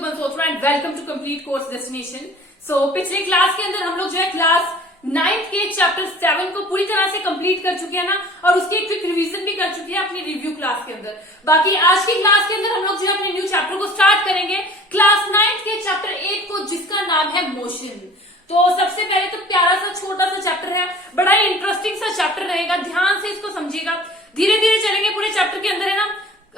बंसोत्रा and welcome to complete course destination. So पिछले class के अंदर हम लोग जो है क्लास 9th के चैप्टर 7 को पूरी तरह से कंप्लीट कर चुके हैं ना, और उसकी एक क्विक रिवीजन भी कर चुके हैं अपनी रिव्यू क्लास के अंदर। बाकी आज की क्लास के अंदर हम लोग जो है अपने न्यू चैप्टर को स्टार्ट करेंगे, क्लास 9th के चैप्टर 8 को, जिसका नाम है मोशन। तो सबसे पहले तो प्यारा सा छोटा सा चैप्टर है, बड़ा ही इंटरेस्टिंग सा चैप्टर रहेगा, ध्यान से इसको समझिएगा। धीरे धीरे चलेंगे पूरे चैप्टर के अंदर, है ना।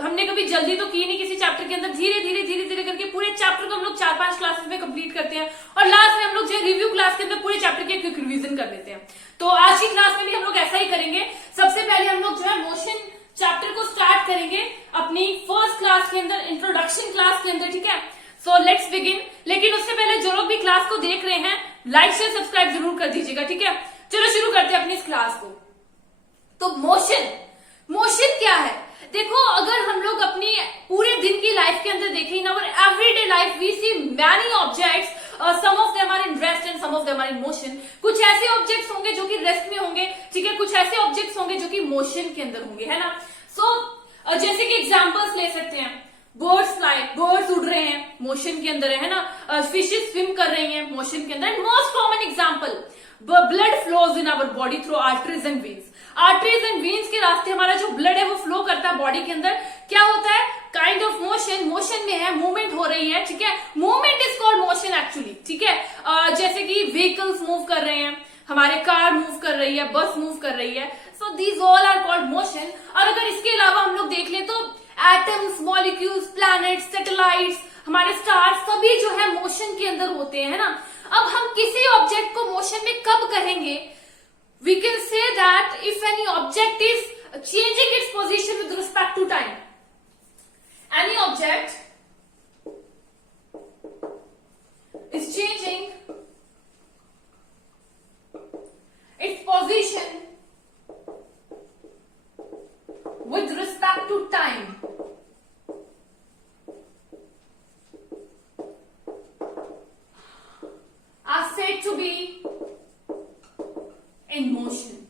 हमने कभी जल्दी तो की नहीं किसी चैप्टर के अंदर, धीरे धीरे करके पूरे चैप्टर को हम लोग 4-5 क्लासेस में कंप्लीट करते हैं, और लास्ट में हम लोग जो है रिव्यू क्लास के अंदर पूरे चैप्टर की क्विक रिवीजन कर लेते हैं। तो आज की क्लास में भी हम लोग ऐसा ही करेंगे। सबसे पहले हम लोग जो है मोशन चैप्टर को स्टार्ट करेंगे अपनी फर्स्ट क्लास के अंदर, इंट्रोडक्शन क्लास के अंदर, ठीक है। So let's begin. लेकिन उससे पहले जो लोग भी क्लास को देख रहे हैं, लाइक शेयर सब्सक्राइब जरूर कर दीजिएगा, ठीक है। चलो शुरू करते हैं अपनी इस क्लास को। तो मोशन क्या है? देखो, अगर हम लोग अपनी पूरे दिन की लाइफ के अंदर देखें, in our everyday life we see many objects, some of them are in rest and some of them are in motion. कुछ ऐसे ऑब्जेक्ट्स होंगे जो कि रेस्ट में होंगे, ठीक है, कुछ ऐसे ऑब्जेक्ट्स होंगे जो कि मोशन के अंदर होंगे, है ना। सो जैसे कि एग्जांपल्स ले सकते हैं, बर्ड्स फ्लाई, बर्ड्स उड़ रहे हैं, मोशन के अंदर है ना। फिशेस स्विम कर रही हैं, मोशन के अंदर। Most common example, blood flows in our body through arteries and veins. Arteries and veins के रास्ते हमारा जो ब्लड है वो फ्लो करता है बॉडी के अंदर। क्या होता है? काइंड ऑफ मोशन में है, मूवमेंट हो रही है, ठीक है। Movement is called motion actually, ठीक है। जैसे कि व्हीकल्स मूव कर रहे हैं, हमारे कार मूव कर रही है, बस मूव कर रही है। So these all are called motion. और अगर इसके अलावा हम लोग देख ले तो एटम्स, मॉलिक्यूल्स, प्लैनेट्स, सैटेलाइट्स, हमारे स्टार्स, सभी जो है मोशन के अंदर होते हैं, है ना। अब हम किसी ऑब्जेक्ट को मोशन में कब कहेंगे? We can say that if any object is changing its position with respect to time. Any object is changing its position with respect to time. Are said to be in motion,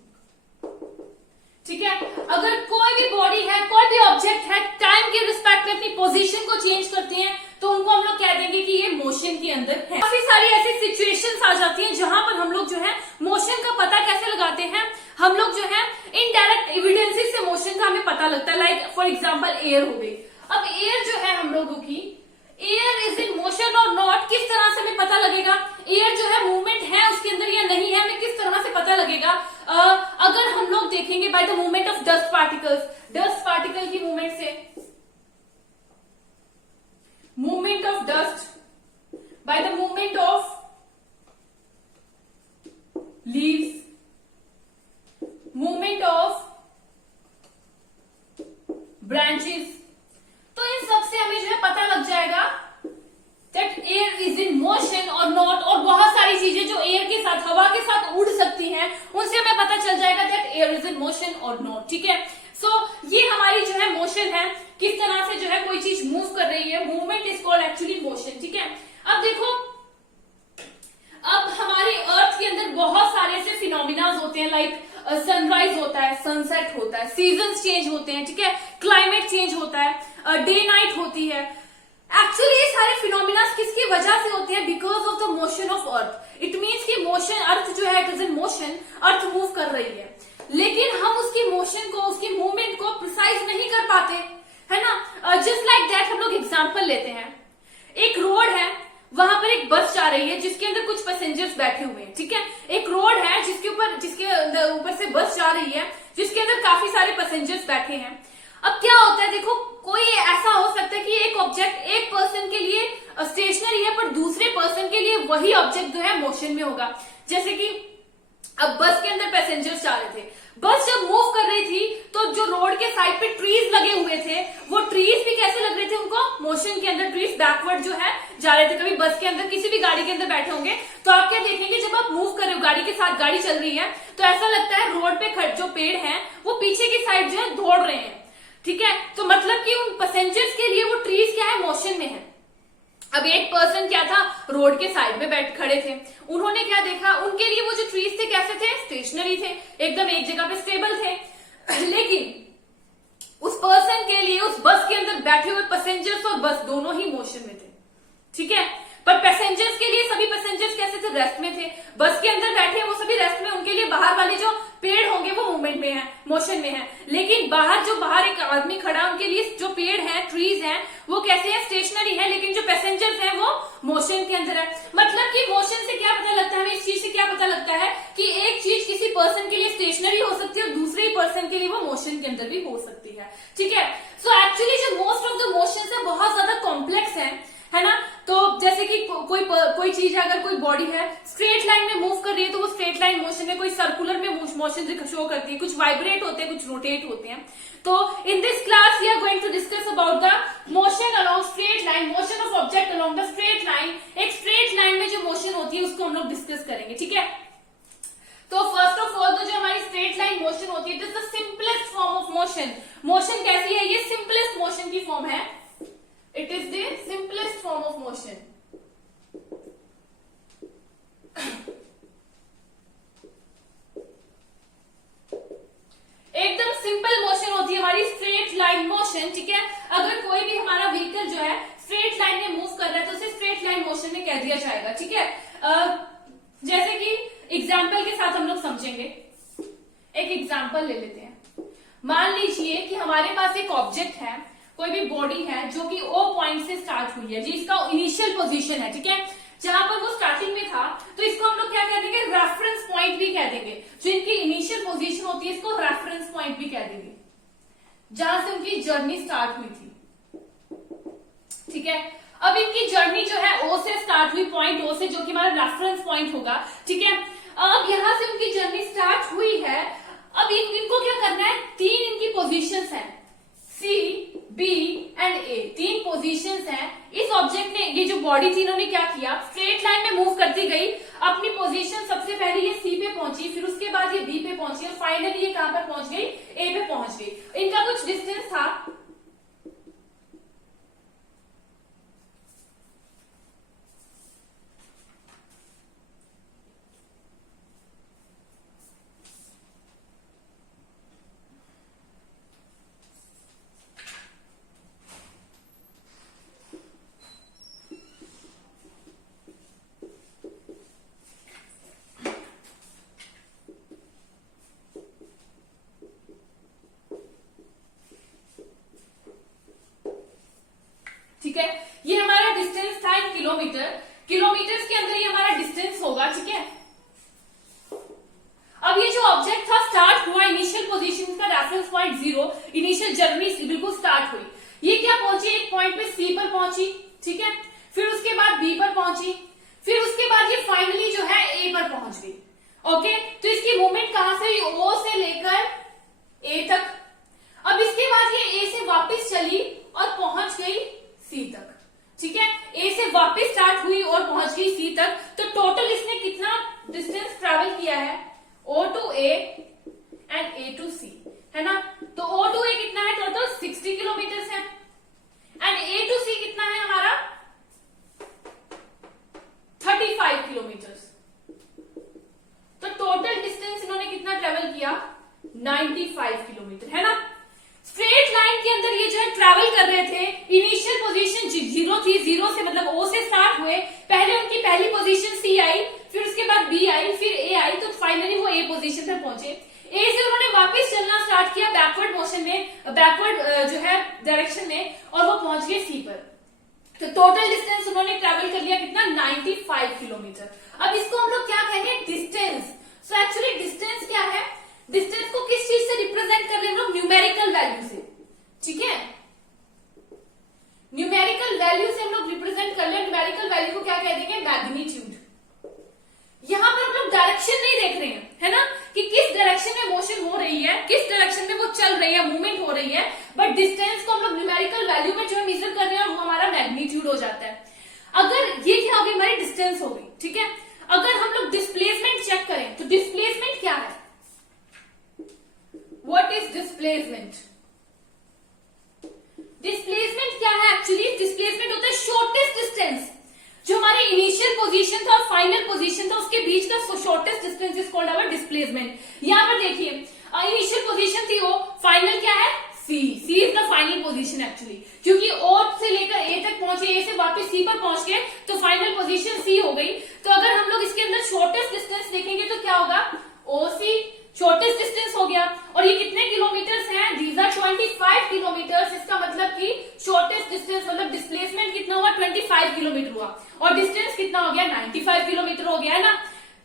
ठीक है। अगर कोई भी body है, कोई भी object है, time के रिस्पेक्ट में अपनी पोजीशन को चेंज करती है, तो उनको हम लोग कह देंगे कि ये मोशन के अंदर है। काफी सारी ऐसी सिचुएशंस आ जाती हैं जहां पर हम लोग जो है मोशन का पता कैसे लगाते हैं, हम लोग जो है इनडायरेक्ट एविडेंसेस से मोशन का हमें पता लगता है। लाइक फॉर एग्जांपल एयर हो गई। अब एयर जो है हम लोगों की, एयर इज इन मोशन और नॉट, किस तरह से हमें पता लगेगा एयर जो है मूवमेंट है उसके अंदर या नहीं है, हमें किस तरह से पता लगेगा? अगर हम लोग देखेंगे by the movement of dust particles, dust particle की मूवमेंट से, movement of dust by the movement of leaves, movement of branches, तो इन सबसे हमें जो है पता लग जाएगा that air is in motion और नॉट। और बहुत सारी चीजें जो एयर के साथ, हवा के साथ उड़ सकती हैं, उनसे हमें पता चल जाएगा that air is in motion और नॉट, ठीक है। सो ये हमारी जो है मोशन है, किस तरह से जो है कोई चीज मूव कर रही है, movement is called actually motion, ठीक है। अब देखो, अब हमारे अर्थ के अंदर बहुत सारे ऐसे फिनोमिनाज होते हैं, लाइक सनराइज होता है, सनसेट होता है, सीजन्स चेंज होते हैं, ठीक है, क्लाइमेट चेंज होता है, डे नाइट होती है। एक्चुअली ये सारे फिनोमिना किसकी वजह से होते हैं? Because of the motion of earth. It means कि मोशन, अर्थ जो है it is in motion, earth move कर रही है, लेकिन हम उसकी मोशन को, उसकी मूवमेंट को प्रिसाइज नहीं कर पाते, है ना। जस्ट लाइक दैट हम लोग एग्जाम्पल लेते हैं, एक रोड है, वहां पर एक बस जा रही है जिसके अंदर कुछ पैसेंजर्स बैठे हुए हैं, ठीक है। एक रोड है जिसके ऊपर से बस जा रही है, जिसके अंदर काफी सारे पैसेंजर्स बैठे हैं। अब क्या होता है, देखो, कोई ऐसा हो सकता है कि एक ऑब्जेक्ट एक पर्सन के लिए स्टेशनरी है, पर दूसरे पर्सन के लिए वही ऑब्जेक्ट जो है मोशन में होगा। जैसे कि अब बस के अंदर पैसेंजर्स जा रहे थे, बस जब मूव कर रही थी तो जो रोड के साइड पे ट्रीज लगे हुए थे, वो ट्रीज भी कैसे लग रहे थे उनको? मोशन के अंदर। ट्रीज बैकवर्ड जो है जा रहे थे। कभी बस के अंदर, किसी भी गाड़ी के अंदर बैठे होंगे तो आप क्या देखेंगे, जब आप मूव कर रहे हो, गाड़ी के साथ गाड़ी चल रही है, तो ऐसा लगता है रोड पे जो पेड़ है वो पीछे की साइड जो है दौड़ रहे हैं, ठीक है। तो मतलब कि उन पैसेंजर्स के लिए वो ट्रीज क्या है? मोशन में है। अब एक पर्सन क्या था, रोड के साइड में बैठ खड़े थे, उन्होंने क्या देखा, उनके लिए वो जो ट्रीज थे कैसे थे? स्टेशनरी थे, एकदम एक जगह पे स्टेबल थे। लेकिन उस पर्सन के लिए उस बस के अंदर बैठे हुए पैसेंजर्स और बस दोनों ही मोशन में थे, ठीक है। पर पैसेंजर्स के लिए सभी पैसेंजर्स कैसे थे, रेस्ट में थे। बस के अंदर बैठे हैं वो सभी रेस्ट में, उनके लिए बाहर वाले जो पेड़ होंगे वो मूवमेंट में है, मोशन में है। लेकिन बाहर एक आदमी खड़ा, उनके लिए जो पेड़ हैं, ट्रीज हैं, वो कैसे है, स्टेशनरी है। लेकिन जो पैसेंजर्स हैं वो मोशन के अंदर है। मतलब कि मोशन से क्या पता लगता है हमें, इस चीज से क्या पता लगता है कि एक चीज किसी पर्सन के लिए स्टेशनरी हो सकती है और दूसरे पर्सन के लिए वो मोशन के अंदर भी हो सकती है। ठीक है। सो एक्चुअली जो मोस्ट ऑफ द मोशन है बहुत ज्यादा कॉम्प्लेक्स है ना। तो जैसे कि कोई चीज है, अगर कोई बॉडी है स्ट्रेट लाइन में मूव कर रही है तो वो स्ट्रेट लाइन मोशन है, कोई सर्कुलर में मोशन शो करती है, कुछ वाइब्रेट होते हैं, कुछ रोटेट होते हैं। तो in this class we are going to discuss about the motion along straight line, motion of object along the straight line. एक स्ट्रेट लाइन में जो मोशन होती है उसको हम लोग डिस्कस करेंगे। ठीक है। तो फर्स्ट ऑफ ऑल तो जो हमारी स्ट्रेट लाइन मोशन होती है, this is the simplest form of motion. Motion कैसी है, ये सिंपलेस्ट मोशन की फॉर्म है। It is the simplest form of motion. एकदम सिंपल मोशन होती है हमारी स्ट्रेट लाइन मोशन। ठीक है। अगर कोई भी हमारा व्हीकल जो है स्ट्रेट लाइन में मूव कर रहा है तो उसे स्ट्रेट लाइन मोशन में कह दिया जाएगा। ठीक है। जैसे कि एग्जाम्पल के साथ हम लोग समझेंगे। एक एग्जाम्पल ले लेते हैं। मान लीजिए कि हमारे पास एक ऑब्जेक्ट है, कोई भी बॉडी है जो कि O पॉइंट से स्टार्ट हुई है, जिसका इनिशियल पोजीशन है। ठीक है। जहां पर वो स्टार्टिंग में था तो इसको हम लोग क्या कह देंगे, रेफरेंस पॉइंट भी कह देंगे। जो इनकी इनिशियल पोजीशन होती है इसको रेफरेंस पॉइंट भी कह देंगे, जहां से उनकी जर्नी स्टार्ट हुई थी। ठीक है। अब इनकी जर्नी जो है O से स्टार्ट हुई, पॉइंट O से, जो कि हमारा रेफरेंस पॉइंट होगा। ठीक है। अब यहां से उनकी जर्नी स्टार्ट हुई है। अब इनको क्या करना है, तीन इनकी पोजीशंस हैं, C, B एंड A, तीन पोजीशंस हैं। इस ऑब्जेक्ट ने, ये जो बॉडी थी, इन्होंने क्या किया, स्ट्रेट लाइन में मूव करती गई। अपनी पोजीशन सबसे पहले ये C पे पहुंची, फिर उसके बाद ये B पे पहुंची और फाइनली ये कहां पर पहुंच गई, A पे पहुंच गई। इनका कुछ डिस्टेंस था, ठीक है। ये हमारा डिस्टेंस था इन किलोमीटर, किलोमीटर्स के अंदर ये हमारा डिस्टेंस होगा। ठीक है। अब ये जो ऑब्जेक्ट था स्टार्ट हुआ, इनिशियल पोजीशन का रेफरेंस पॉइंट 0, इनिशियल जर्नी बिल्कुल स्टार्ट हुई। ये क्या पहुंची, एक पॉइंट पे C पर पहुंची। ठीक है। फिर उसके बाद B पर पहुंची, फिर उसके बाद ये फाइनली जो है A पर पहुंच गई। ओके। तो इसकी मूवमेंट कहां से, O से लेकर A तक। अब इसके बाद ये A से वापस चली और पहुंच गई C तक। ठीक है। A से वापस स्टार्ट हुई और पहुंच गई C तक। तो टोटल इसने कितना डिस्टेंस ट्रेवल किया है, O to A and A to C, है ना। तो O to A कितना है, टोटल 60 किलोमीटर है एंड A to C कितना है हमारा 35 किलोमीटर। तो टोटल डिस्टेंस इन्होंने कितना ट्रेवल किया, 95 किलोमीटर, है ना। स्ट्रेट लाइन के अंदर ये जो है ट्रैवल कर रहे थे, इनिशियल पोजीशन 0 थी, 0 से मतलब O से स्टार्ट हुए, पहले उनकी पहली पोजीशन C आई, फिर उसके बाद B आई, फिर A आई, तो फाइनली वो A पोजीशन पर पहुंचे। A से उन्होंने वापस चलना स्टार्ट किया बैकवर्ड मोशन में, बैकवर्ड जो है डायरेक्शन में, और वो पहुंच गए C पर। तो टोटल डिस्टेंस उन्होंने ट्रैवल कर लिया कितना, 95 किलोमीटर। अब इसको हम लोग क्या कहेंगे, डिस्टेंस। सो एक्चुअली डिस्टेंस क्या है, डिस्टेंस को किस चीज से रिप्रेजेंट कर रहे हैं हम लोग, न्यूमेरिकल वैल्यू से। ठीक है। न्यूमेरिकल वैल्यू से हम लोग रिप्रेजेंट कर ले। न्यूमेरिकल वैल्यू को क्या कह देंगे, मैग्नीट्यूड। यहां पर हम लोग डायरेक्शन नहीं देख रहे हैं, है ना, कि किस डायरेक्शन में मोशन हो रही है, किस डायरेक्शन में वो चल रही है, मूवमेंट हो रही है, बट डिस्टेंस को हम लोग न्यूमेरिकल वैल्यू में जो है मेजर कर रहे हैं और वो हमारा मैग्नीट्यूड हो जाता है। अगर ये क्या हो गई, हमारी डिस्टेंस हो गई। ठीक है। अगर हम लोग डिस्प्लेसमेंट चेक करें तो डिस्प्लेसमेंट क्या है, व्हाट इज डिस्प्लेसमेंट, डिस्प्लेसमेंट क्या है, एक्चुअली डिस्प्लेसमेंट होता है शॉर्टेस्ट डिस्टेंस, जो हमारे इनिशियल पोजीशन था और फाइनल पोजीशन था उसके बीच का shortest distance is called our displacement. यहां पर देखिए इनिशियल पोजीशन थी O, फाइनल क्या है C is the final position actually, क्योंकि O से लेकर A तक पहुंचे, A से वापस C पर पहुंच गए, 25 किलोमीटर हुआ और डिस्टेंस कितना हो गया 95 किलोमीटर हो गया है ना।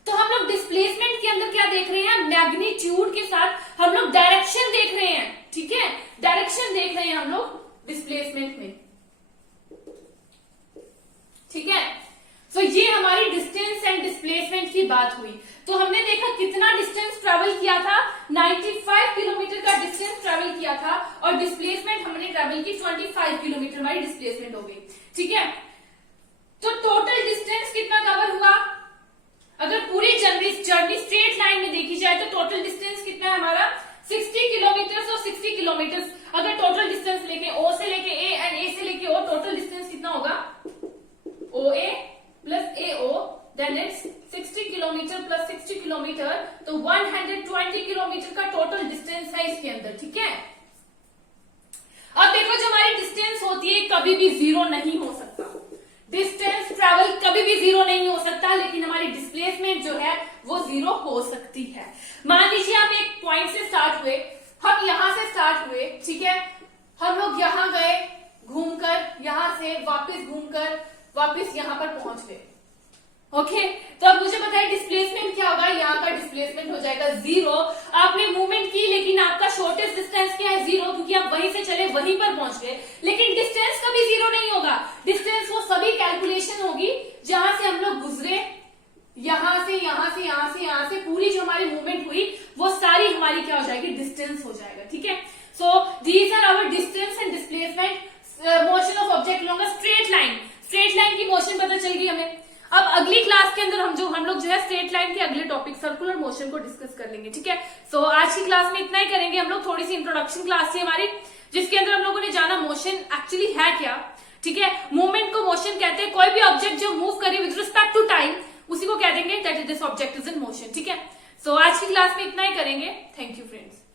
तो हम लोग डिस्प्लेसमेंट के अंदर क्या देख रहे हैं, मैग्नीट्यूड के साथ हम लोग डायरेक्शन देख रहे हैं, ठीक है, डायरेक्शन देख रहे हैं हम लोग डिस्प्लेसमेंट में, ठीक है। तो ये हमारी डिस्टेंस एंड डिस्प्लेसमेंट की बात हुई। तो हमने देखा कितना डिस्टेंस ट्रेवल किया था, 95 किलोमीटर का डिस्टेंस ट्रेवल किया था और डिस्प्लेसमेंट हमने ट्रेवल की 25 किलोमीटर, हमारी डिस्प्लेसमेंट हो गई, ठीक है। तो टोटल डिस्टेंस कितना कवर हुआ, अगर पूरी जर्नी स्ट्रेट लाइन में देखी जाए तो टोटल डिस्टेंस कितना है हमारा 60 किलोमीटर और 60 किलोमीटर। अगर टोटल डिस्टेंस लेके ओ से लेके ए एंड ए से लेके ओ, टोटल डिस्टेंस कितना होगा O A plus A O, then it's 60 kilometre plus 60 kilometre, तो 120 किलोमीटर का टोटल डिस्टेंस है इसके अंदर, ठीक है। अब देखो जो हमारी डिस्टेंस होती है कभी भी जीरो नहीं हो सकता, डिस्टेंस ट्रैवल कभी भी जीरो नहीं हो सकता, लेकिन हमारी डिस्प्लेसमेंट जो है वो जीरो हो सकती है। मान लीजिए आप एक पॉइंट से स्टार्ट हुए, हम यहां से स्टार्ट हुए, ठीक है, हम लोग यहां गए घूमकर, यहां से वापस घूमकर वापस यहां पर पहुंच गए, ओके। तो अब मुझे बताइए डिस्प्लेसमेंट क्या होगा, यहाँ का डिस्प्लेसमेंट हो जाएगा जीरो। आपने मूवमेंट की लेकिन आपका शॉर्टेस्ट डिस्टेंस क्या है, जीरो, क्योंकि आप वहीं से चले वहीं पर पहुंच गए, लेकिन डिस्टेंस कभी जीरो नहीं होगा। डिस्टेंस वो सभी कैलकुलेशन होगी जहां से हम लोग गुजरे, यहां से यहां से यहां से यहां से पूरी जो हमारी मूवमेंट हुई वो सारी हमारी क्या हो जाएगी, डिस्टेंस हो जाएगा, ठीक है। So these are our distance and displacement motion of object along a straight line. Straight line की मोशन पता चल गई हमें। अब अगली क्लास के अंदर हम लोग जो है स्ट्रेट लाइन के अगले टॉपिक सर्कुलर मोशन को डिस्कस कर लेंगे, ठीक है। सो आज की क्लास में इतना ही करेंगे हम लोग। थोड़ी सी इंट्रोडक्शन क्लास थी हमारी, जिसके अंदर हम लोगों ने जाना मोशन एक्चुअली है क्या, ठीक है। मूवमेंट को मोशन कहते हैं, कोई भी ऑब्जेक्ट जो मूव करे विद रिस्पेक्ट टू टाइम उसी को कह देंगे that this object is in motion, ठीक है। सो आज की क्लास में इतना ही करेंगे। Thank you friends.